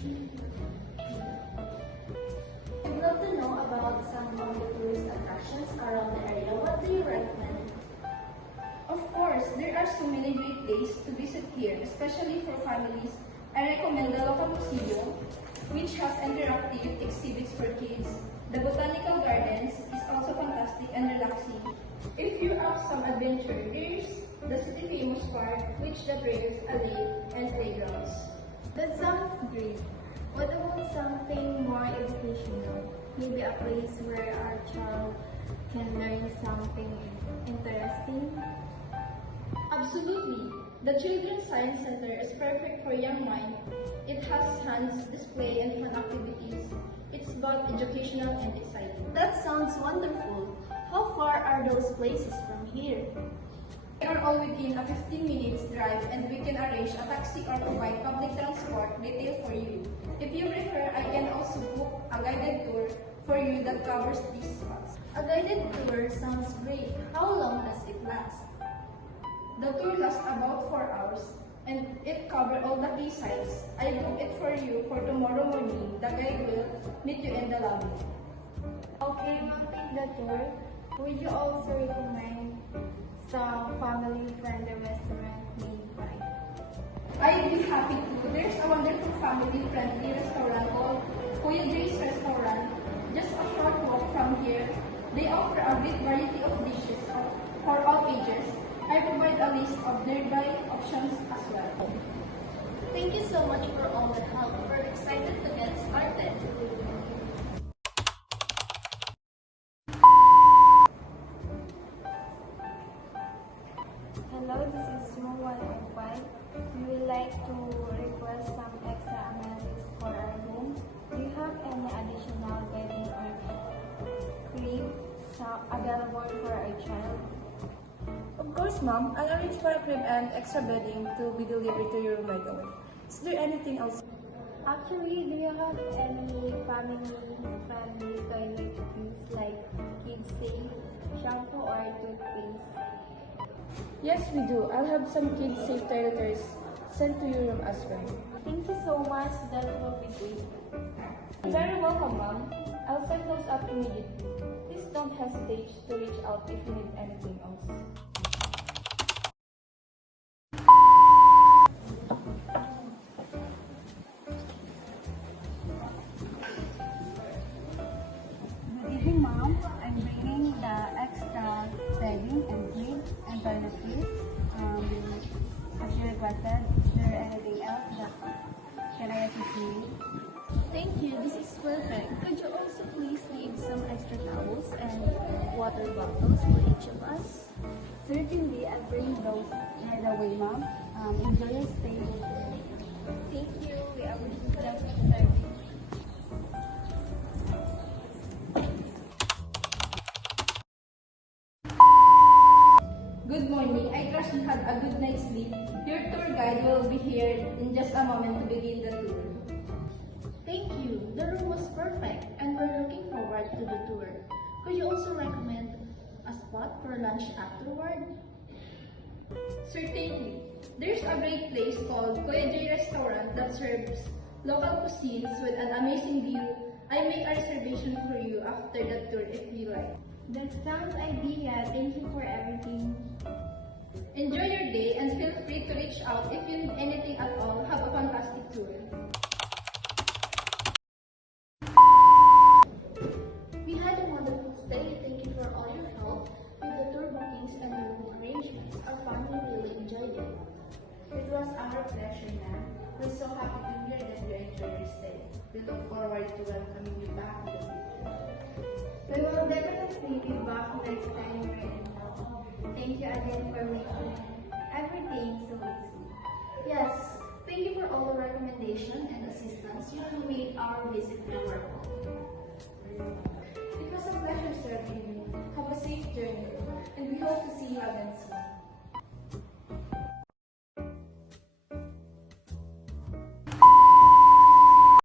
I'd love to know about some of the tourist attractions around the area. What do you recommend? Of course, there are so many great places to visit here, especially for families. I recommend the local museum, which has interactive exhibits for kids. The botanical gardens is also fantastic and relaxing. If you have some adventure, there's the city famous park, which decorates a lake and playgrounds. That sounds great. What about something more educational? Maybe a place where our child can learn something interesting? Absolutely. The Children's Science Center is perfect for young minds. It has hands display and fun activities. It's both educational and exciting. That sounds wonderful. How far are those places from here? We are all within a 15 minutes drive and we can arrange a taxi or provide public transport detail for you. If you prefer, I can also book a guided tour for you that covers these spots. A guided tour sounds great. How long does it last? The tour lasts about 4 hours and it covers all the key sites. I book it for you for tomorrow morning. The guide will meet you in the lobby. Okay, during the tour, would you also recommend some family-friendly restaurant nearby? I'd be happy to. There's a wonderful family-friendly restaurant called Kuya Jay's Restaurant. Just a short walk from here. They offer a great variety of dishes for all ages. I provide a list of nearby options as well. Thank you so much for all the help. We're excited to get started. Hello, this is Room 105. We would like to request some extra amenities for our room. Do you have any additional bedding or crib available for our child? Of course, Mom. I'll arrange for a crib and extra bedding to be delivered to your room right away. Is there anything else? Actually, do you have any family-friendly toiletries like kids safe, shampoo or toothpaste? Yes, we do. I'll have some kids' safe toiletries sent to your room as well. Thank you so much. That will be great. You're very welcome, Mom. I'll send those up immediately. Please don't hesitate to reach out if you need anything else. Good evening, Mom. I'm bringing the extra bedding and crib and toiletries as you requested. Is there anything else that can I assist you with? Thank you. This is perfect. Could you also please leave some extra towels and water bottles for each of us? Certainly, I'll bring those right away, Mom. Enjoy your stay. Thank you. We appreciate the service. Good morning. I trust you had a good night's sleep. Your tour guide will be here in just a moment to begin the tour. Thank you. The room was perfect and we're looking forward to the tour. Could you also recommend a spot for lunch afterward? Certainly. There's a great place called Kuya Jay Restaurant that serves local cuisines with an amazing view. I make a reservation for you after the tour if you like. That sounds ideal. Thank you for everything. Enjoy your day and feel free to reach out if you need anything at all. Have a fantastic tour. We had a wonderful stay. Thank you for all your help with the tour bookings and the room arrangements. Our family really enjoyed it. It was our pleasure, ma'am. We're so happy to hear that you enjoyed your stay. We look forward to welcoming you back in the future. We will definitely be back next time we're in town. Thank you again for making everything so easy. Yes, thank you for all the recommendation and assistance. You have made our visit memorable.